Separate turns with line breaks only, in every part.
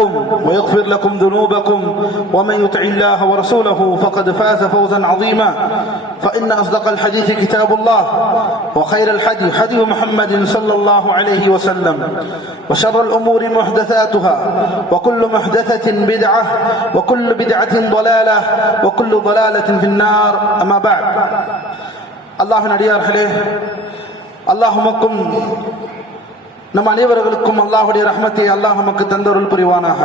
لكم ويغفر لكم ذنوبكم ومن يطع الله ورسوله فقد فاز فوزا عظيما فإن أصدق الحديث كتاب الله وخير الحدي حدي محمد صلى الله عليه وسلم وشر الأمور محدثاتها وكل محدثة بدعة وكل بدعة ضلالة وكل ضلالة في النار. أما بعد الله نريد عليه اللهم قم நம் அனைவர்களுக்கும் அல்லாஹுடைய ரஹமத்தை அல்லாஹ் நமக்கு தந்தருள் புரிவானாக.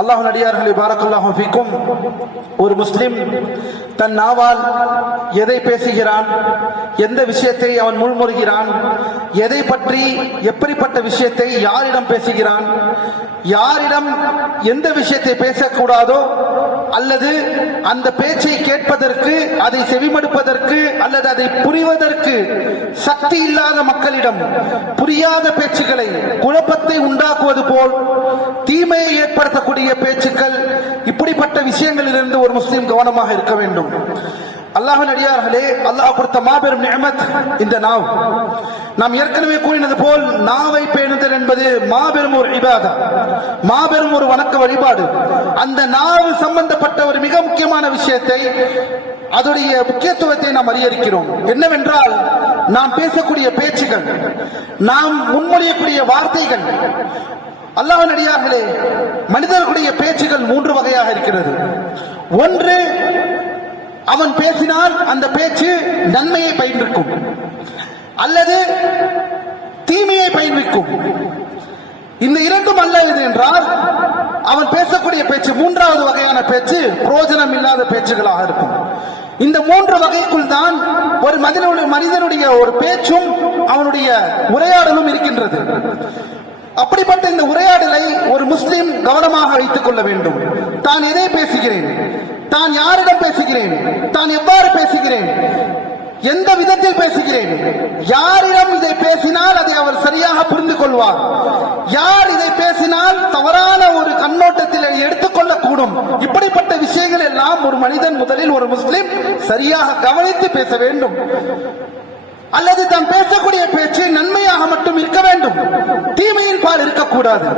அல்லாஹ் நடிகார்களை பாரக்கல்லாஹும் ஃபீக்கும். ஒரு முஸ்லிம் தன் நாவால் எதை பேசுகிறான்? எந்த விஷயத்தை அவன் முன்மொழிகிறான் எதை பற்றி எப்படிப்பட்ட விஷயத்தை யாரிடம் பேசுகிறான்? யாரிடம் எந்த விஷயத்தை பேசக்கூடாதோ அல்லது அந்த பேச்சை கேட்பதற்கு அதை செவிமடுப்பதற்கு அல்லது அதை புரிவதற்கு சக்தி இல்லாத மக்களிடம் புரியாத பேச்சுக்களை குழப்பத்தை உண்டாக்குவது போல் தீமையை ஏற்படுத்தக்கூடிய பேச்சுக்கள் இப்படிப்பட்ட விஷயங்களிலிருந்து ஒரு முஸ்லீம் கவனமாக இருக்க வேண்டும். அல்லாஹ் அடியார்களே அல்லாஹ் கொடுத்த மாபெரும் நியமத் இந்த நாவ். நாம் ஏற்கனவே கூறினது போல் நாவை பேணுதல் என்பது மாபெரும் ஒரு இபாதா மாபெரும் ஒரு வணக்க வழிபாடு. அந்த நாவு சம்பந்தப்பட்ட ஒரு மிக முக்கியமான விஷயத்தை அதோடைய முக்கியத்துவத்தை நாம் அதிகரிக்கிறோம் என்னவென்றால் நாம் பேசக்கூடிய பேச்சுகள் நாம் முன்மொழியக்கூடிய வார்த்தைகள் அல்லாஹ் நடிகார்களே மனிதர்களுடைய பேச்சுகள் மூன்று வகையாக இருக்கிறது. ஒன்று அவன் பேசினால் அந்த பேச்சு நன்மையை பயின்றிருக்கும். அல்லது தீமையை பயின்றிருக்கும். இந்த இரண்டும் அல்ல இது என்றால் அவன் பேசக்கூடிய பேச்சு மூன்றாவது வகையான பேச்சு புரோஜனம் இல்லாத பேச்சுகளாக இருக்கும். இந்த மூன்று வகைக்குள் தான் ஒரு மனிதனுடைய மனிதனுடைய ஒரு பேச்சும் அவனுடைய உரையாடலும் இருக்கின்றது. அப்படிப்பட்ட இந்த உரையாடலை ஒரு முஸ்லிம் கவனமாக வைத்துக் கொள்ள வேண்டும். தான் எதை பேசுகிறேன்? தான் யாரிடம் பேசுகிறேன்? தான் எவ்வாறு பேசுகிறேன்? எந்த விதத்தில் பேசுகிறேன்? யாரிடம் இதை பேசினால் அதை அவர் சரியாக புரிந்து கொள்வார் யார் இதை பேசினால் தவறான ஒரு கண்ணோட்டத்தில் எடுத்துக்கொள்ளக்கூடும். இப்படிப்பட்ட விஷயங்கள் எல்லாம் ஒரு மனிதன் முதலில் ஒரு முஸ்லிம் சரியாக கவனித்து பேச வேண்டும். அல்லது தான் பேசக்கூடிய பேச்சு நன்மையாக மட்டும் இருக்க வேண்டும். தீமையின் பால் இருக்கக்கூடாது.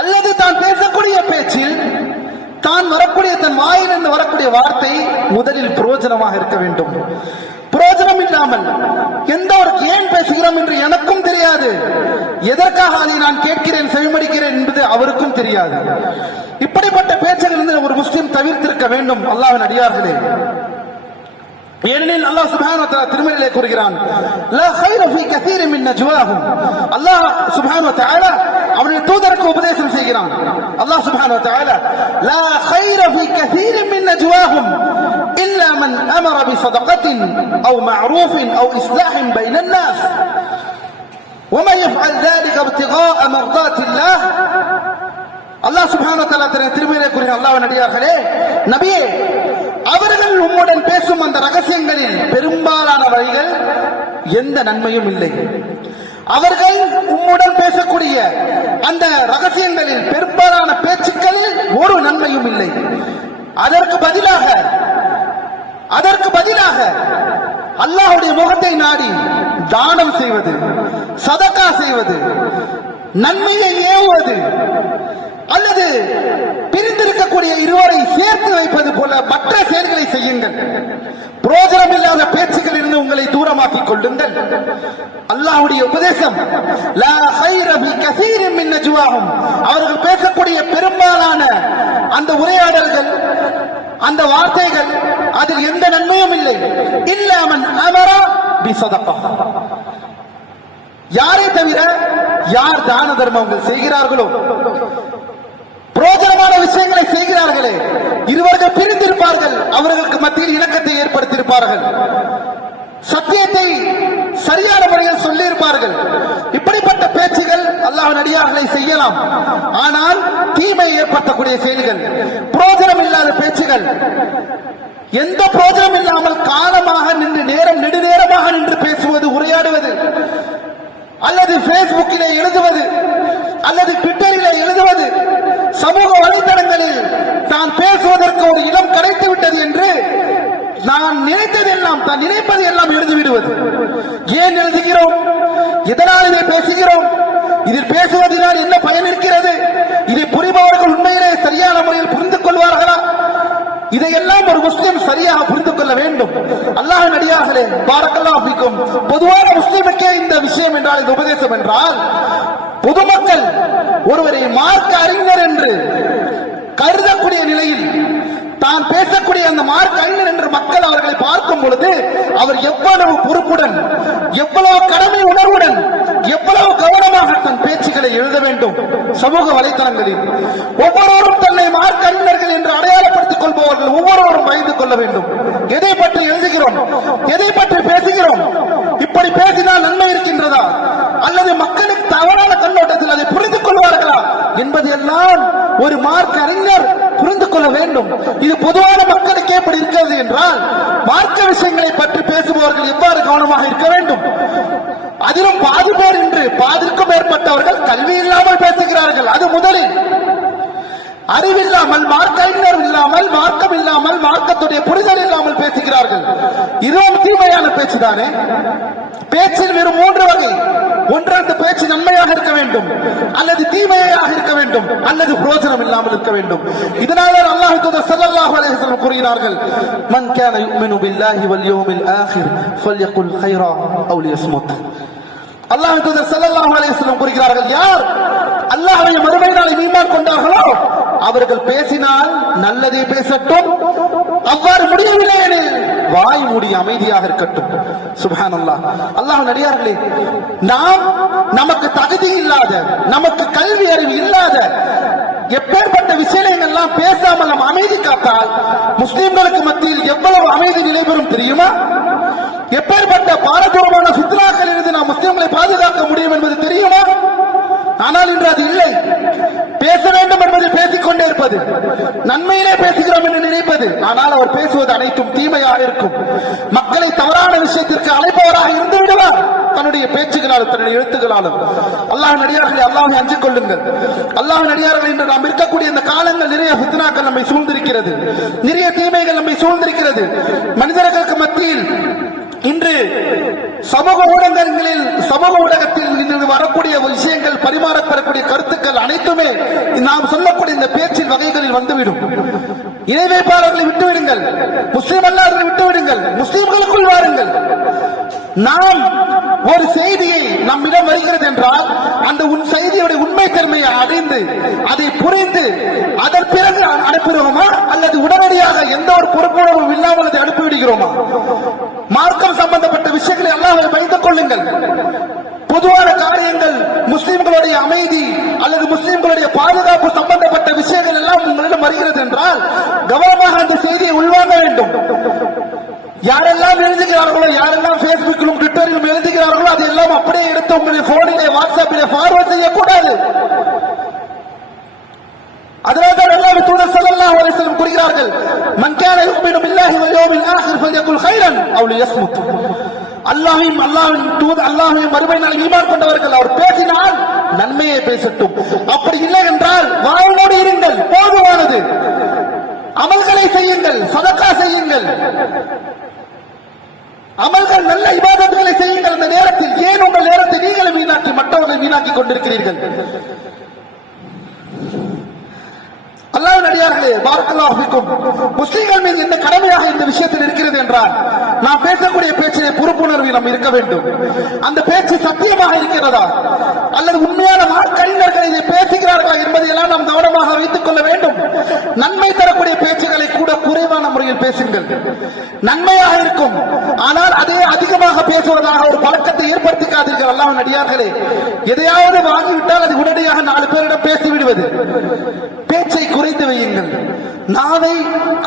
அல்லது தான் பேசக்கூடிய பேச்சில் தான் வரக்கூடிய தன் வாயிலிருந்து வரக்கூடிய வார்த்தை முதலில் புரோஜனமாக இருக்க வேண்டும். புரோஜனம் இல்லாமல் எந்த ஒரு ஏன் பேசுகிறோம் என்று எனக்கும் தெரியாது. எதற்காக அதை நான் கேட்கிறேன் செவிமடிக்கிறேன் என்பது அவருக்கும் தெரியாது. இப்படிப்பட்ட பேச்சிலிருந்து ஒரு முஸ்லிம் தவிர்த்திருக்க வேண்டும் அல்லாவின் அடியார்களே. ஏனெனில் அல்லாஹ் சுப்ஹானஹு வ தஆலா திருமறையிலே கூறுகிறான் லா கைர ஃபீ கஸீர மின் நஜ்வாஹும் அல்லாஹ் சுப்ஹானஹு வ தஆலா அவனுடைய தூதருக்கு உபதேசம் செய்கிறான் அல்லாஹ் சுப்ஹானஹு வ தஆலா லா கைர ஃபீ கஸீர மின் நஜ்வாஹும் இல்லா மன் அமர பிஸதகத்தின் அவ் மஅரூஃபின் அவ் இஸ்லாஹின் பைன الناس ومن يفعل ذلك ابتغاء مرضات الله அல்லாஹ் சுப்ஹானஹு வ தஆலா திருமறையிலே கூறுகிறான் அல்லாஹ்வின் அடியார்களே நபியே அவர்கள் உம்முடன் பேசும் அந்த ரகசியங்களில் பெரும்பாலான வழிகள் எந்த நன்மையும் இல்லை. அவர்கள் உம்முடன் பேசக்கூடிய அந்த ரகசியங்களில் பெரும்பாலான பேச்சுக்களில் ஒரு நன்மையும் இல்லை. அதற்கு பதிலாக அதற்கு பதிலாக அல்லாஹுடைய முகத்தை நாடி தானம் செய்வது சதக்கா செய்வது நன்மையை ஏவுவது அல்லது பிரிந்திருக்கக்கூடிய இருவரை சேர்த்து வைப்பது போல மற்ற செயல்களை செய்யுங்கள். புரோஜனம் இல்லாத பேச்சுகளில் இருந்து உங்களை தூரமாக்கிக் கொள்ளுங்கள். அல்லாஹுடைய உபதேசம் அவர்கள் பேசக்கூடிய பெரும்பாலான அந்த உரையாடல்கள் அந்த வார்த்தைகள் அதில் எந்த நன்மையும் இல்லை. இல்லாமல் அமரா பி சதகா யாரை தவிர யார் தான தர்மங்கள் செய்கிறார்களோ? புரோஜனமான விஷயங்களை செய்கிறார்களே. இருவர்கள் பிரிந்திருப்பார்கள். அவர்களுக்கு மத்தியில் இணக்கத்தை ஏற்படுத்தியிருப்பார்கள். சத்தியத்தை சரியான முறையில் சொல்லியிருப்பார்கள். இப்படிப்பட்ட பேச்சுகள் அல்லாஹ் நடிகார்களை செய்யலாம். ஆனால் தீமை ஏற்படுத்தக்கூடிய செயல்கள் புரோஜனம் இல்லாத பேச்சுகள் எந்த புரோஜனம் இல்லாமல் காலமாக நின்று நேரம் நெடுநேரமாக நின்று பேசுவது உரையாடுவது அல்லது பேஸ்புக்கிலே எழுதுவது அல்லது ட்விட்டரிலே எழுதுவது சமூக வலைதளங்களில் தான் பேசுவதற்கு ஒரு இடம் கிடைத்து விட்டது என்று நான் நினைத்ததெல்லாம் தான் நினைப்பது எல்லாம் எழுதிவிடுவது. ஏன் எழுதுகிறோம்? எதனால் இதை பேசுகிறோம்? இதில் பேசுவதனால் என்ன பயன் இருக்கிறது? இதை புரிபவர்கள் உண்மையிலே சரியான முறையில் புரிந்து கொள்வார்களா? இதையெல்லாம் ஒரு முஸ்லிம் சரியாக புரிந்து கொள்ள வேண்டும். அல்லாஹ் நடிகார்களே பாரக்கல்லாஹிக்கும் பொதுவான முஸ்லிமுக்கே இந்த விஷயம் என்றால் இந்த உபதேசம் என்றால் பொதுமக்கள் ஒருவரை மார்க்க அறிஞர் என்று கருதக்கூடிய நிலையில் தான் பேசக்கூடிய அந்த மார்க் அறிஞர் என்று மக்கள் அவர்களை பார்க்கும் பொழுது அவர் எவ்வளவு பொறுப்புடன் எவ்வளவு கடமை உணர்வுடன் எவ்வளவு கவனமாக தன் பேச்சுகளை எழுத வேண்டும் சமூக வலைதளங்களில் ஒவ்வொருவரும் தன்னை மார்க் அறிஞர் என்று ஒவ்வொருவரும் பயந்து கொள்ள வேண்டும். எதை பற்றி எழுதுகிறோம்? எதை பற்றி பேசுகிறோம்? இப்படி பேசினால் நன்மை இருக்கின்றதா? அல்லது மக்களுக்கு தவறான கண்ணோட்டத்தில் அதை புரிந்து கொள்வார்களா? என்பது எல்லாம் ஒரு மார்க் அறிஞர் புரிந்து கொள்ள வேண்டும். இது பொதுவான மக்களுக்கு எப்படி இருக்கிறது என்றால் மார்க்க விஷயங்களை பற்றி பேசுபவர்கள் எவ்வாறு கவனமாக இருக்க வேண்டும்? அதிலும் பாதி பேர் இன்று பாதிற்கும் மேற்பட்டவர்கள் கல்வி இல்லாமல் பேசுகிறார்கள். அது முதலில். அறிவில்லாமல் மார்க்கறிஞர் இல்லாமல் மார்க்கம் இல்லாமல் மார்க்கத்துடைய புரிதல் இல்லாமல் பேசுகிறார்கள். இதுவும் தீமையான பேச்சுதானே? பேச்சில் வெறும் மூன்று வகை. ஒன்று அந்த பேச்சு நன்மையாக இருக்க வேண்டும். அல்லது தீமையாக இருக்க வேண்டும். அல்லது புரோஜனம் இல்லாமல் இருக்க வேண்டும். இதனால அல்லாஹ் தூதர் ஸல்லல்லாஹு அலைஹி வஸல்லம் கூறுகிறார்கள் மன் கான யுமினு பில்லாஹி வல் யௌமில் ஆஹிர் ஃபல்யகுல் கைரா அவ் லியஸ்முத் அல்லாஹ் தூதர் ஸல்லல்லாஹு அலைஹி வஸல்லம் கூறுகிறார்கள் யார்? அல்லாஹ்வை மறுமை நாளை ஈமான் கொண்டார்களோ? அவர்கள் பேசினால் நல்லதே பேசட்டும். அவ்வாறு முடியவில்லை எனில் வாய் மூடி அமைதியாக இருக்கட்டும். சுபான் அல்லா அல்லாஹ் நடிகார்களே நாம் நமக்கு தகுதி இல்லாத நமக்கு கல்வி அறிவு இல்லாத எப்பேற்பட்ட விஷயங்கள் எல்லாம் பேசாமல் நாம் அமைதி காத்தால் முஸ்லிம்களுக்கு மத்தியில் எவ்வளவு அமைதி நிலைபெறும் தெரியுமா? எப்பேற்பட்ட பாரதூரமான சுற்றுலாக்கள் இருந்து நாம் முஸ்லிம்களை பாதுகாக்க முடியும் என்பது தெரியுமா ஆனால் இன்று அது இல்லை பேச வேண்டும் என்பதை பேசிக்கொண்டே இருப்பது நன்மையிலே பேசுகிறோம் என்று நினைப்பது ஆனால் அவர் பேசுவது அனைத்தும் தீமையாக இருக்கும் மக்களை தவறான விஷயத்திற்கு அழைப்பவராக இருந்து விடுவார் தன்னுடைய பேச்சுகளாலும் எழுத்துக்களாலும். அல்லாஹ் நடிகார்களை அல்லாஹை அஞ்சு கொள்ளுங்கள். அல்லாஹ் நடிகார்கள் என்று நாம் இருக்கக்கூடிய இந்த காலங்கள் நிறைய ஃபித்னாக்கள் நம்மை சூழ்ந்திருக்கிறது. நிறைய தீமைகள் நம்மை சூழ்ந்திருக்கிறது. மனிதர்களுக்கு மத்தியில் இன்று சமூக ஊடகங்களில் சமூக ஊடகத்தில் இன்று வரக்கூடிய விஷயங்கள் பரிமாறப்படக்கூடிய கருத்துக்கள் அனைத்துமே நாம் சொல்லக்கூடிய இந்த பேச்சின் வகைகளில் வந்துவிடும். இணை வைப்பாளர்களை விட்டுவிடுங்கள். முஸ்லீம் அல்லாதவர்களை விட்டுவிடுங்கள். முஸ்லீம்களுக்கு நாம் ஒரு செய்தியை நம்மிடம் வருகிறது என்றால் அந்த உன் செய்தியுடைய உண்மை தன்மையை அறிந்து அதை புரிந்து அதன் பிறகு அனுப்பிடுவோமா அல்லது உடனடியாக எந்த ஒரு பொறுப்புணர்வும் இல்லாமல் அதை அனுப்பிவிடுகிறோமா? மார்க்கம் சம்பந்தப்பட்ட விஷயங்களை அல்லாஹ் வைத்துக் கொள்ளுங்கள். பொதுவான காரியங்கள் முஸ்லிம்களுடைய அமைதி அல்லது முஸ்லிம்களுடைய பாதுகாப்பு சம்பந்தப்பட்ட விஷயங்கள் எல்லாம் உங்களிடம் வருகிறது என்றால் கவனமாக அந்த செய்தியை உள்வாங்க வேண்டும். யாரெல்லாம் எழுதுகிறார்களோ யாரெல்லாம் பேஸ்புக்கிலும் ட்விட்டரிலும் எழுதுகிறார்களோ அதெல்லாம் அப்படியே எடுத்து உங்களுடைய போனிலே வாட்ஸ்அப்பிலே ஃபார்வர்ட் செய்யக்கூடாது. அதனால்தான் அல்லாஹ் தூதர் ஸல்லல்லாஹு அலைஹி வஸல்லம் கூறுகிறார்கள் மன் கான யுமினு பில்லாஹி வல் யௌமில் ஆகிர் ஃபல்யகுல் கைரன் அவ் லியஸ்முத். அல்லாஹ்வையும் அல்லாஹ்வின் தூதர் அல்லாஹ்வையும் மறுமை நாள் ஈமான் கொண்டவர்கள் அவர் பேசினால் நன்மையை பேசட்டும். அப்படி இல்லை என்றால் வாழ்வோடு இருங்கள் போதுமானது. அமல்களை செய்யுங்கள் சதக்கா செய்யுங்கள். அமல்கள் நல்ல இபாதத்துகளை செய்யுங்கள். அந்த நேரத்தில் ஏன் உங்கள் நேரத்தை நீங்கள் வீணாக்கி மற்றவர்களை வீணாக்கி கொண்டிருக்கிறீர்கள்? அல்லாஹ் நடிகார்களே பாரக்கல்லாஹு ஃபிக்கும். மீது என்ன கடமையாக இந்த விஷயத்தில் இருக்கிறது என்றால் நாம் பேசக்கூடிய பேச்சிலே பொறுப்புணர்வு நாம் இருக்க வேண்டும். அந்த பேச்சு சத்தியமாக இருக்கிறதா? அல்லது உண்மையான மார்க்கறிஞர்கள் இதை பேசுகிறார்களா என்பதை எல்லாம் நாம் கவனமாக வைத்துக் கொள்ள வேண்டும். நன்மை தரக்கூடிய பேச்சு முறையில் பேசுங்கள். நன்மையாக இருக்கும். ஆனால் அதே அதிகமாக பேசுவதாக ஒரு பழக்கத்தை ஏற்படுத்திக்காதீர்கள். அல்லாஹ் நடிகார்களே எதையாவது வாங்கிவிட்டால் அது உடனடியாக நாலு பேரிடம் பேசிவிடுவது. பேச்சை குறைத்து வையுங்கள். நாவை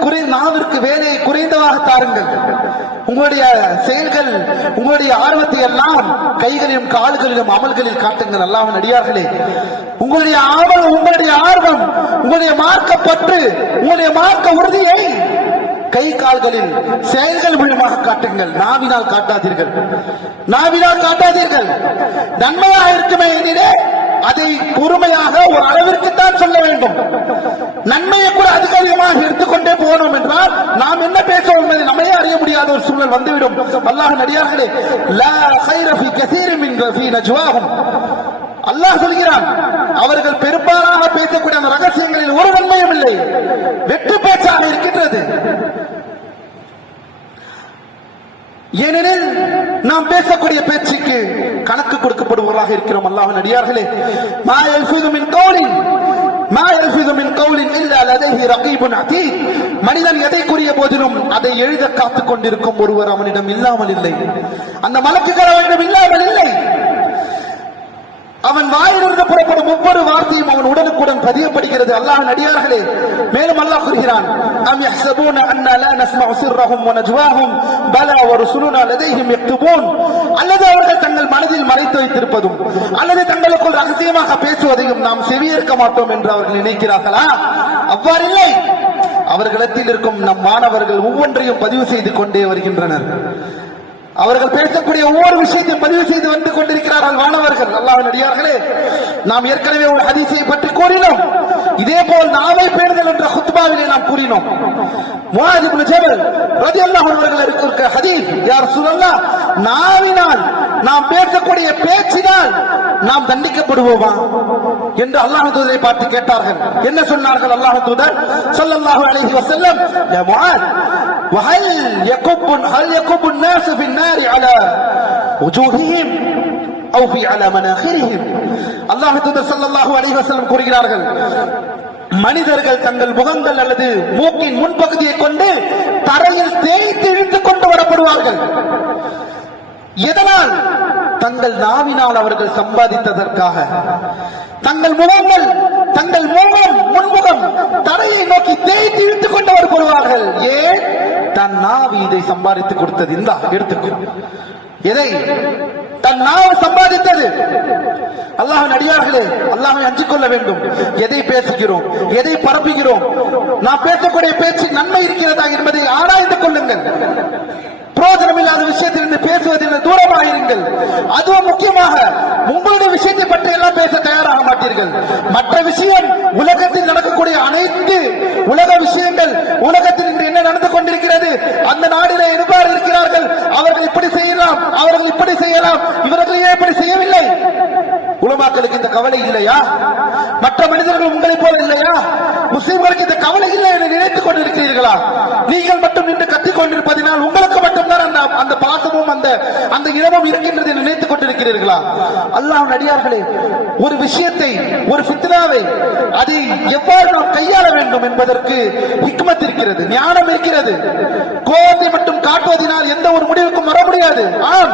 குறை நாவிற்கு வேலையை குறைந்ததாக தாருங்கள். உங்களுடைய செயல்கள் உங்களுடைய ஆர்வத்தை எல்லாம் கைகளிலும் கால்களிலும் அமல்களில் காட்டுங்கள். அல்லாஹ் நடிகார்களே உங்களுடைய ஆவல் உங்களுடைய ஆர்வம் உங்களுடைய மார்க்கப்பற்று உங்களுடைய மார்க்க உறுதியை கை கால்களில் செயல்கள் மூலமாக காட்டுங்கள். நாவினால் காட்டாதீர்கள். நாவினால் காட்டாதீர்கள். நன்மையாக இருக்குமே எனிலே அதை பொறுமையாக ஒரு அளவிற்கு தான் சொல்ல வேண்டும். நன்மையை கூட அதிகாரியமாக எடுத்துக்கொண்டே போகணும் என்றால் நாம் என்ன பேசுவோம் என்பதை நம்மையே அறிய முடியாத ஒரு சூழல் வந்துவிடும். அல்லாஹ் நடிகார்களே லா ஹைர ஃபி கசீரின் ஃபி நஜ்வாகும் அல்லாஹ் சொல்கிறான் அவர்கள் பெரும்பாலாக பேசக்கூடிய அந்த ரகசியங்களில் ஒரு உண்மையும் இல்லை. வெற்றி பேச்சாக இருக்கின்றது. ஏனெனில் நாம் பேசக்கூடிய பேச்சுக்கு கணக்கு கொடுக்கப்படுவதாக இருக்கிறோம் அல்லாஹ் நடிகார்களே மா கௌலின் மா கௌலின் இல்லா லதைஹி ரகீபுன் அதீத். மனிதன் எதை கூறிய போதிலும் அதை எழுத காத்துக் கொண்டிருக்கும் ஒருவர் அவனிடம் இல்லாமல் இல்லை. அந்த மலக்குகள் அவனிடம் இல்லாமல் இல்லை. அவன் வாயிலிருந்து புறப்படும் ஒவ்வொரு வார்த்தையும் அவன் உடனுக்குடன் பதியப்படுகிறது. அல்லாஹ் நடிகார்களே மேலும் அல்லாஹ் கூறுகிறான் அம் யஹ்சபூன அன்னா லா நஸ்மஉ சிர்ரஹும் வ நஜ்வாஹும் பலா வ ருசுலுனா லதைஹிம் யக்துபூன். அல்லது அவர்கள் தங்கள் மனதில் மறைத்து வைத்திருப்பதும் அல்லது தங்களுக்குள் ரகசியமாக பேசுவதையும் நாம் செவியேற்க மாட்டோம் என்று அவர்கள் நினைக்கிறார்களா? அவ்வாறு இல்லை அவர்களிடத்தில் இருக்கும் நம் மாணவர்கள் ஒவ்வொன்றையும் பதிவு செய்து கொண்டே வருகின்றனர். அவர்கள் பேசக்கூடிய ஒவ்வொரு விஷயத்தையும் பதிவு செய்து வந்து கொண்டிருக்கிறார்கள் மாணவர்கள். அல்லாவின் அடியார்களே நாம் ஏற்கனவே ஒரு ஹதீஸை பற்றி கூறினோம். இதே போல் நாவை பேணுதல் என்ற ஹுத்பாவிலே நாம் கூறினோம். முஆத் இப்னு ஜபல் ரலியல்லாஹு அன்ஹு அவர்கள் இருக்கிற ஹதீஸ் யார் சொல்லலாம் நாவினால் நாம் பேசக்கூடிய பேச்சினால் நாம் தண்டிக்கப்படுவோமா? என்று அல்லாஹ் தூதரை பார்த்து கேட்டார்கள். என்ன சொன்னார்கள் அல்லாஹ் தூதர்? சொல்லல்லாஹு அலைஹி வஸல்லம் யா وهل يكب هل يكب الناس في النار على وجوههم او في على مناخرهم அல்லாஹ் தூதர் ஸல்லல்லாஹு அலைஹி வஸல்லம் கூறுகிறார்கள் மனிதர்கள் தங்கள் முகங்கள் அல்லது மூக்கின் முன்பகுதியை கொண்டு தரையில் தேய்த்து இழுத்துக் கொண்டு வரப்படுவார்கள் எதனால்? தங்கள் நாவினால் அவர்கள் சம்பாதித்ததற்காக. தங்கள் முகங்கள் தங்கள் முகம் முன்முகம் தரையை நோக்கி தேய்த்து இழுத்துக் கொண்டவர் வரப்படுவார்கள் ஏன்? தன் நாவி இதை சம்பாதித்து கொடுத்தது. இந்தா எடுத்துக்கோ. எதை? தன் நாவு சம்பாதித்தது. அல்லாஹ் அடியார்களே அல்லாஹை அஞ்சு கொள்ள வேண்டும். எதை பேசுகிறோம்? எதை பரப்புகிறோம்? நாம் பேசக்கூடிய பேச்சு நன்மை இருக்கிறதா என்பதை ஆராய்ந்து கொள்ளுங்கள். பிரயோஜனம் இல்லாத விஷயத்திலிருந்து பேசுவதில் தூரமாக இருங்கள் அதுவும் முக்கியமாக உங்களுடைய விஷயத்தை பற்றி எல்லாம் பேச தயாராக மாட்டீர்கள். மற்ற விஷயம் உலகத்தில் நடக்கக்கூடிய அனைத்து உலக விஷயங்கள் உலகத்தில் இன்று என்ன நடந்து கொண்டிருக்கிறது அந்த நாடிலே எவ்வாறு இருக்கிறார்கள் அவர்கள் இப்படி செய்யலாம் அவர்கள் இப்படி செய்யலாம் இவர்கள் ஏன் இப்படி செய்யவில்லை? உலமாக்களுக்கு இந்த கவலை இல்லையா? மற்ற மனிதர்கள் உங்களை போல இல்லையா? முஸ்லிம்களுக்கு இந்த கவலை இல்லை என்று நினைத்துக் கொண்டிருக்கிறீர்களா? நீங்கள் மட்டும் நின்று கத்திக் கொண்டிருப்பதினால் உங்களுக்கு மட்டும்தான் அந்த அந்த பாசமும் அந்த அந்த இடமும் இருக்கின்றது என்று நினைத்துக் கொண்டிருக்கிறீர்களா? அல்லாஹ் நடிகார்களே ஒரு விஷயத்தை ஒரு ஃபித்னாவை அதை எவ்வாறு நாம் கையாள வேண்டும் என்பதற்கு ஹிக்மத் இருக்கிறது ஞானம் இருக்கிறது. கோபத்தை மட்டும் காட்டுவதனால் எந்த ஒரு முடிவுக்கும் வர முடியாது. ஆம்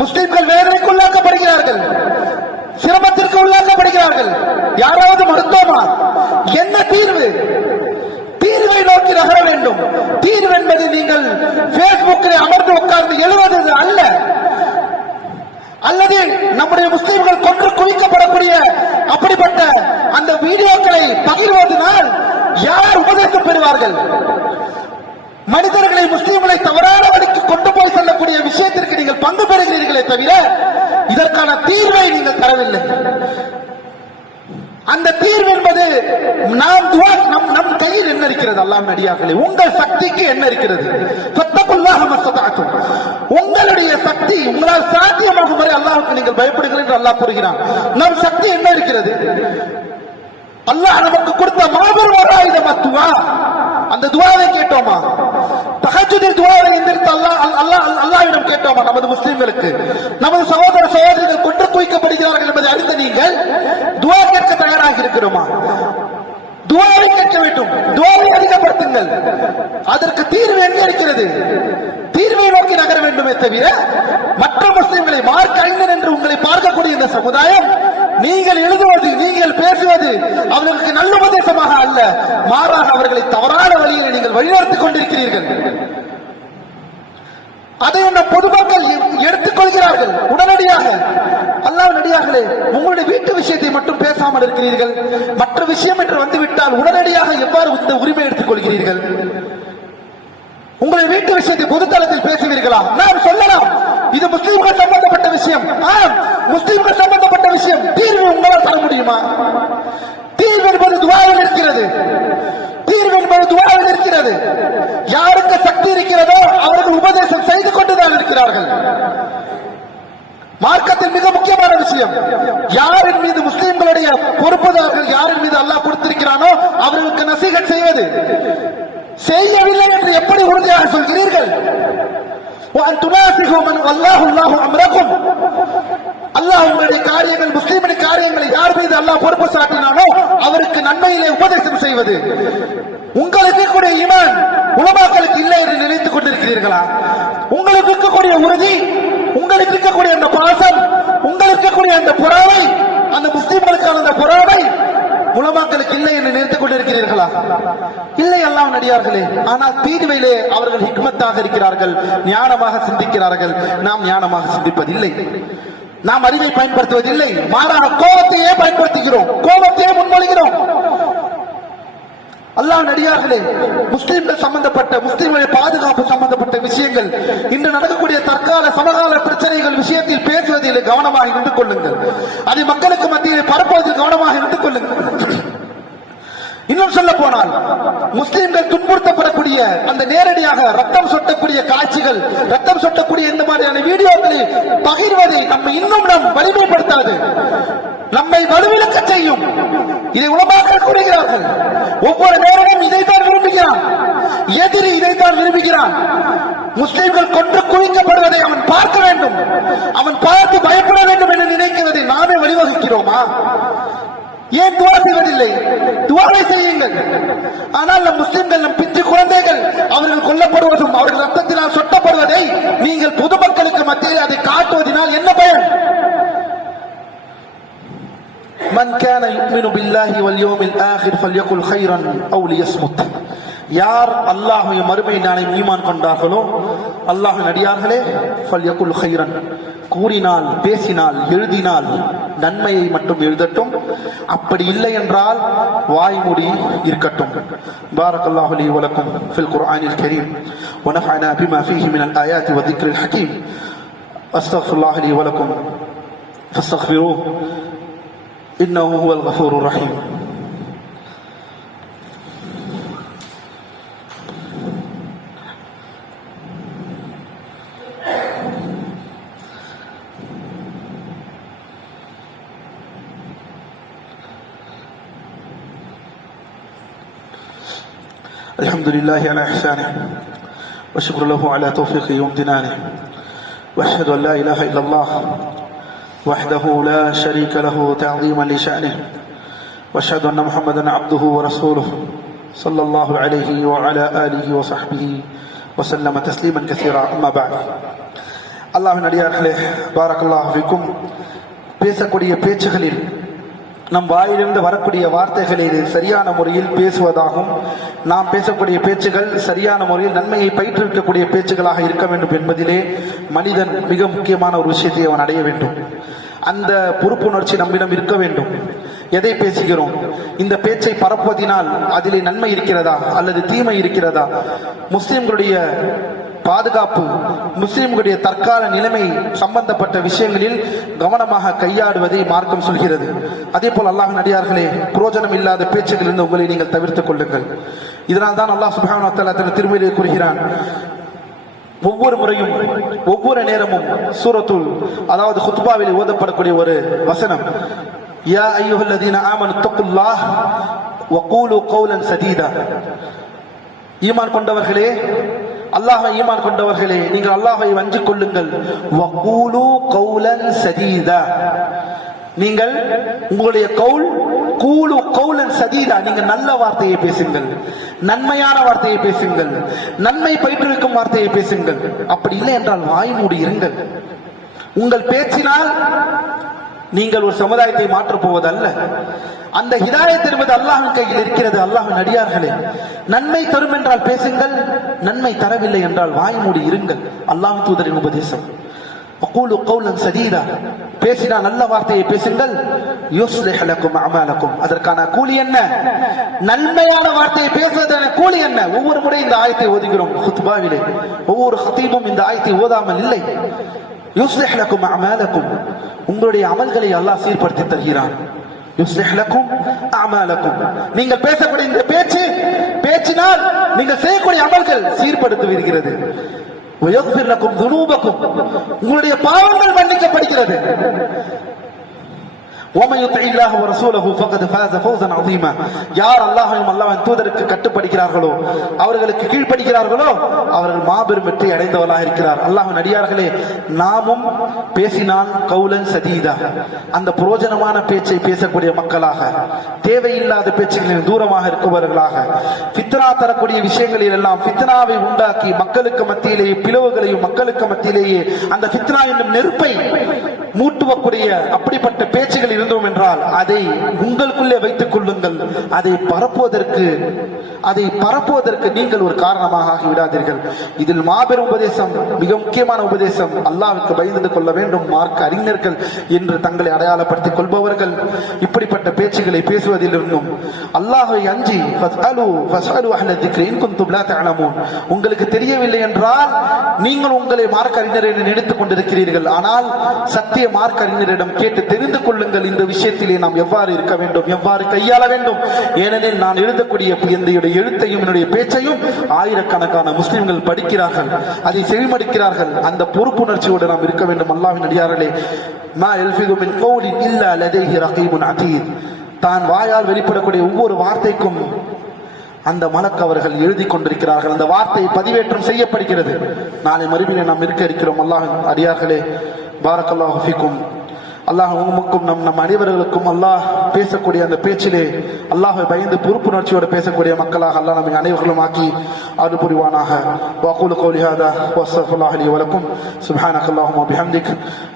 முஸ்லிம்கள் வேதனைக்குள்ளாக்கப்படுகிறார்கள். சிரமத்திற்கு உள்ளாக்கப்படுகிறார்கள். யாராவது மருத்துவமா? என்ன தீர்வு? தீர்வை நோக்கி நகர வேண்டும். தீர்வு என்பது நீங்கள் பேஸ்புக்கில் அமர்ந்து உட்கார்ந்து எழுதுவது அல்ல. அல்லது நம்முடைய முஸ்லிம்கள் கொன்று குவிக்கப்படக்கூடிய அப்படிப்பட்ட அந்த வீடியோக்களை பகிர்வதனால் யார் உபதேசம் பெறுவார்கள்? மனிதர்களை முஸ்லிம்களை தவறான வழிக்கு கொண்டு போய் செல்லக்கூடிய விஷயத்திற்கு நீங்கள் பங்கு பெறுகிறீர்களே தவிர இதற்கான தீர்வை நீங்கள் தரவில்லை. அந்த தீர்வு என்பது நாம் துவா நம் நம் கையில் என்ன இருக்கிறது அல்லாஹ் அடியார்களே? உங்கள் சக்திக்கு என்ன இருக்கிறது? சத்தக்குள்ளாக மஸ்ததாக்கும் உங்களுடைய சக்தி உங்களால் சாத்தியமாகும் வரை அல்லாஹ்வுக்கு நீங்கள் பயப்படுங்கள் என்று அல்லாஹ் கூறுகிறான். நம் சக்தி என்ன இருக்கிறது? அல்லாஹ் நமக்கு கொடுத்த மாபெரும் ஒரு ஆயுதம் அந்த துவாவை கேட்டோமா? தகஜுதில் கேட்டோமா நமது முஸ்லிம்களுக்கு? நமது சகோதர சகோதரிகள் கொன்று குவிக்கப்படுகிறார்கள் என்பதை அறிந்த நீங்கள் துவா கேட்க தயாராக இருக்கிறோமா? துவாவை கேட்க வேண்டும். துவாவை அதிகப்படுத்துங்கள். அதற்கு தீர்வு எங்கே இருக்கிறது? தீர்வை நோக்கி நகர வேண்டுமே தவிர மற்ற முஸ்லிம்களை மார்க் அறிஞர் என்று உங்களை பார்க்கக்கூடிய இந்த சமுதாயம் நீங்கள் எழுதுவது நீங்கள் பேசுவது அவர்களுக்கு நல்ல உபதேசமாக அல்ல. மாறாக அவர்களை தவறான வழியில் நீங்கள் வழிநடத்திக் கொண்டிருக்கிறீர்கள். அதை அந்த பொதுமக்கள் எடுத்துக்கொள்கிறார்கள் உடனடியாக அல்லாஹ் நடிகார்களே உங்களுடைய வீட்டு விஷயத்தை மட்டும் பேசாமல் இருக்கிறீர்கள். மற்ற விஷயம் என்று வந்துவிட்டால் உடனடியாக எவ்வாறு இந்த உரிமை எடுத்துக் உங்களை வீட்டு விஷயத்தை பொதுத்தளத்தில் பேசுவீர்களா? நாம் சொல்லலாம். இது முஸ்லீம்கள் சம்பந்தப்பட்ட விஷயம். முஸ்லீம்கள் சம்பந்தப்பட்ட விஷயம். தீர்வு உங்களால் தர முடியுமா? தீர்வு என்பது துவாவில் இருக்கிறது. தீர்வு என்பது துவாவில் இருக்கிறது. யாருக்கு சக்தி இருக்கிறதோ அவர்கள் உபதேசம் செய்து கொண்டுதான் இருக்கிறார்கள். மார்க்கத்தில் மிக முக்கியமான விஷயம். யாரின் மீது முஸ்லிம்களுடைய பொறுப்புதார்கள் யாரின் மீது அல்லாஹ் கொடுத்திருக்கிறானோ அவர்களுக்கு நசீகத் செய்வது. செய்யவில்லை என்று எப்படி உறுதியாக சொல்கிறீர்கள் وأن تنافقوا من والله الله أمركم அல்லாஹ் உங்களுடைய காரியங்கள் முஸ்லிமின் காரியங்களை யார் மீது அல்லாஹ் பொறுப்பு சாட்டினானோ அவருக்கு நன்மையிலே உபதேசம் செய்வது உங்களுக்கு இருக்கக்கூடிய ஈமான் உலமாக்களுக்கு இல்லை என்று நினைத்துக் கொண்டிருக்கிறீர்களா உங்களுக்கு இருக்கக்கூடிய உறுதி உங்களுக்கு இருக்கக்கூடிய அந்த பாசம் உங்களுக்கு இருக்கக்கூடிய அந்த பொறாமை அந்த முஸ்லிம்களுக்கான அந்த பொறாமை உலமாக்களுக்கு இல்லை என்று நினைத்துக் கொண்டிருக்கிறீர்களா? இல்லை எல்லாம் நடிகார்களே ஆனால் தீர்வையிலே அவர்கள் ஹிக்மத்தாக இருக்கிறார்கள் ஞானமாக சிந்திக்கிறார்கள். நாம் ஞானமாக சிந்திப்பதில்லை. நாம் அறிவை பயன்படுத்துவதில்லை. மாறாக கோபத்தையே பயன்படுத்துகிறோம். கோபத்தையே முன்மொழிகிறோம். அல்லாஹ் நடிகார்களே முஸ்லிம்கள் சம்பந்தப்பட்ட முஸ்லீம்களை பாதுகாப்பு சம்பந்தப்பட்ட விஷயங்கள் இன்று நடக்கக்கூடிய தற்கால சமகால பிரச்சனைகள் விஷயத்தில் பேசுவதில் கவனமாக இருந்து கொள்ளுங்கள் அதை மக்களுக்கு மத்தியில் பரப்புவதில் கவனமாக இருந்து கொள்ளுங்கள் இன்னும் சொல்ல போனால் முஸ்லிம்கள் துன்புறுத்தப்படக்கூடிய அந்த நேரடியாக ரத்தம் சொட்டக்கூடிய காட்சிகள் ரத்தம் சொட்டக்கூடிய இந்த மாதிரியான வீடியோக்களை பகிர்வதை நம்ம இன்னும் நம் வலிமைப்படுத்தாது. நம்மை வலுவிழக்க செய்யும். இதை உலமாக்கள் கூறுகிறார்கள். ஒவ்வொரு நேரமும் இதைத்தான் விரும்புகிறான். எதிரி இதைத்தான் விரும்புகிறான். முஸ்லிம்கள் கொன்று குவிக்கப்படுவதை அவன் பார்க்க வேண்டும். அவன் பார்த்து பயப்பட வேண்டும் என்று நினைக்கிறதை நாமே வழிவகுக்கிறோமா? ஏன் துவா செய்வதில்லை துவாவை செய்யுங்கள் ஆனால் நம் முஸ்லிம்கள் நம் பிச்சு குழந்தைகள் அவர்கள் கொல்லப்படுவதும் அவர்கள் ரத்தத்தினால் சொட்டப்படுவதை நீங்கள் பொதுமக்களுக்கு மத்தியில் அதை காட்டுவதனால் என்ன பயன் من كان يؤمن بالله واليوم الآخر فليقل خيرا أو ليصمت யார் அல்லாஹுடைய மறுமை நாளை ஈமான் கொண்டார்களோ அல்லாஹின் அடியார்களே ஃபல்யகுல் ஹைரன் கூறினால் பேசினால் எழுதினால் நன்மையை மட்டும் எழுதட்டும் அப்படி இல்லை என்றால் வாய்மூடி இருக்கட்டும் பாரக் அல்லாஹு லி வலக்கும் ஃபில் குர்ஆனில் கரீம் ونفعنا بما فيه من الآيات والذكر الحكيم أستغفر الله لي ولكم فاستغفروه إنه هو الغفور الرحيم الحمد لله على إحسانه وشكر له على توفيقه وامتنانه وأشهد أن لا إله إلا الله وحده لا شريك له تعظيما لشأنه وأشهد أن محمدا عبده ورسوله صلى الله عليه وعلى آله وصحبه وسلم تسليما كثيرا أما بعد. الله من أليان بارك الله فيكم. பேசக்கூடிய பேச்சுகளில் நம் வாயிலிருந்து வரக்கூடிய வார்த்தைகளில் சரியான முறையில் பேசுவதாகும் நாம் பேசக்கூடிய பேச்சுகள் சரியான முறையில் நன்மையை பயிற்றுவிக்கக்கூடிய பேச்சுகளாக இருக்க வேண்டும் என்பதிலே மனிதன் மிக முக்கியமான ஒரு விஷயத்தை அவன் அடைய வேண்டும். அந்த பொறுப்புணர்ச்சி நம்மிடம் இருக்க வேண்டும். எதை பேசுகிறோம்? இந்த பேச்சை பரப்புவதினால் அதிலே நன்மை இருக்கிறதா? அல்லது தீமை இருக்கிறதா? முஸ்லிம்களுடைய பாதுகாப்பு முஸ்லிம்களுடைய தற்கால நிலைமை சம்பந்தப்பட்ட விஷயங்களில் கவனமாக கையாடுவதை மார்க்கம் சொல்கிறது. அதே போல் அல்லாஹ் நடிகார்களே புரோஜனம் இல்லாத பேச்சுகளிலிருந்து உங்களை நீங்கள் தவிர்த்துக் கொள்ளுங்கள். இதனால் தான் அல்லாஹ் சுபான் தன் திருமையிலே கூறுகிறான் ஒவ்வொரு முறையும் ஒவ்வொரு நேரமும் சூரத்துள் அதாவது குத்பாவில் ஓதப்படக்கூடிய ஒரு வசனம் யா ஐயுஹல்லதீன ஆமனு தக்குல்லாஹ் வகூலு கௌலன் சதீதா. ஈமான் கொண்டவர்களே அல்லாஹை ஈமான் கொண்டவர்களே நீங்கள் அல்லாஹை வஞ்சிக் கொள்ளுங்கள். வகூலு கௌலன் சதீதா. நீங்கள் உங்களுடைய கவுல் கூலு கவுலன் சதீதா. நீங்க நல்ல வார்த்தையை பேசுங்கள். நன்மையான வார்த்தையை பேசுங்கள். நன்மை பயிற்றுவிக்கும் வார்த்தையை பேசுங்கள். அப்படி இல்லை என்றால் வாய் மூடி இருங்கள். உங்கள் பேச்சினால் நீங்கள் ஒரு சமுதாயத்தை மாற்றப் போவதல்ல. அந்த ஹிதாயத் என்பது அல்லாஹின் கையில் இருக்கிறது. அல்லாஹின் அடியார்களே நன்மை தரும் என்றால் பேசுங்கள் நன்மை தரவில்லை என்றால் வாய் மூடி இருங்கள். அல்லாஹ் தூதரின் உபதேசம். அக்கூலு கௌலன் சதீதா பேசினா நல்ல வார்த்தையை பேசுங்கள். யுஸ்லிஹ் லக்கும் அமாலக்கும். அதற்கான கூலி என்ன? நன்மையான வார்த்தையை பேசுவதற்கான கூலி என்ன? ஒவ்வொரு முறை இந்த ஆயத்தை ஓதுகிறோம் ஹுத்பாவிலே ஒவ்வொரு ஹத்தீபும் இந்த ஆயத்தை ஓதாமல் இல்லை. யுஸ்லிஹ் லக்கும் அமாலக்கும். உங்களுடைய அமல்களை அல்லாஹ் சீர்படுத்தி தருகிறான். நீங்கள் பேசக்கூடிய இந்த பேச்சு பேச்சினால் நீங்கள் செய்யக்கூடிய அமல்கள் சீர்படுத்துவீர்கள் உங்களுடைய பாவங்கள் மன்னிக்கப்படுகிறது. ومن يطع الله ورسوله فقد فاز فوزا عظيما யார் அல்லாஹ்வையும் அல்லாஹ்வின் தூதருக்கு கட்டுப்படுகிறார்களோ அவர்களுக்கு கீழ்ப்படுகிறார்களோ அவர்கள் மாபெரும் வெற்றி அடைந்தவர்களாக இருக்கிறார் அல்லாஹ்வின் அடியார்களே நாமும் பேசினால் கௌலன் சதீதா அந்த புரோஜனமான பேச்சை பேசக்கூடிய மக்களாக தேவையில்லாத பேச்சுகளில் தூரமாக இருக்குபவர்களாக ஃபித்னா தரக்கூடிய விஷயங்களில் எல்லாம் ஃபித்னாவை உண்டாக்கி மக்களுக்கு மத்தியிலேயே பிளவுகளையும் மக்களுக்கு மத்தியிலேயே அந்த ஃபித்னா என்னும் நெருப்பை மூட்டுவக்கூடிய அப்படிப்பட்ட பேச்சுகள் இருந்தோம் என்றால் அதை உங்களுக்குள்ளே வைத்துக் கொள்ளுங்கள். அதை பரப்புவதற்கு அதை பரப்புவதற்கு நீங்கள் ஒரு காரணமாக ஆகிவிடாதீர்கள். இதில் மாபெரும் உபதேசம் மிக முக்கியமான உபதேசம் அல்லாவுக்கு பயந்து கொள்ள வேண்டும் மார்க்க அறிஞர்கள் என்று தங்களை அடையாளப்படுத்திக் கொள்பவர்கள். இப்படிப்பட்ட பேச்சுகளை பேசுவதிலிருந்தும் அல்லாஹை அஞ்சி உங்களுக்கு தெரியவில்லை என்றால் நீங்கள் உங்களை மார்க்க அறிஞர் என்று நினைத்துக் கொண்டிருக்கிறீர்கள். ஆனால் சத்திய மார்க்க அறிஞரிடம் கேட்டு தெரிந்து கொள்ளுங்கள். இந்த விஷயத்திலே நாம் எவ்வாறு இருக்க வேண்டும்? எவ்வாறு கையாள வேண்டும்? ஏனெனில் நான் எழுதக்கூடிய என்னுடைய எழுத்தையும் என்னுடைய பேச்சையும் ஆயிரக்கணக்கான முஸ்லிம்கள் படிக்கிறார்கள். அதை செவிமடிக்கிறார்கள். அந்த பொறுப்புணர்ச்சியோடு நாம் இருக்க வேண்டும். அல்லாவின் அடியார்களே மா எல்ஃபிகு மின் கௌலின் இல்லா லதைஹி ரகீபுன் அதீத் தான் வாயால் வெளிப்படக்கூடிய ஒவ்வொரு வார்த்தைக்கும் அந்த மலக்கு அவர்கள் எழுதி கொண்டிருக்கிறார்கள். அந்த வார்த்தை பதிவேற்றம் செய்யப்படுகிறது. நாளை மறுபடியும் நாம் இருக்க இருக்கிறோம். அல்லாஹ் அடியார்களே பாரக்கல்லாஹு ஃபீக்கும் அல்லாஹ் உமக்கும் நம் நம் அனைவர்களுக்கும் அல்லாஹ் பேசக்கூடிய அந்த பேச்சிலே அல்லாஹை பயந்து பொறுப்புணர்ச்சியோடு பேசக்கூடிய மக்களாக அல்லாஹ் நம்மை அனைவர்களும் ஆக்கி அருள் புரிவானாக وأقول قولي هذا وأستغفر الله لي ولكم سبحانك اللهم وبحمدك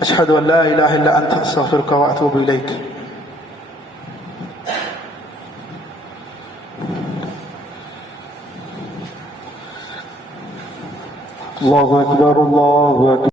أشهد أن لا إله إلا أنت أستغفرك وأتوب إليك
الله أكبر الله أكبر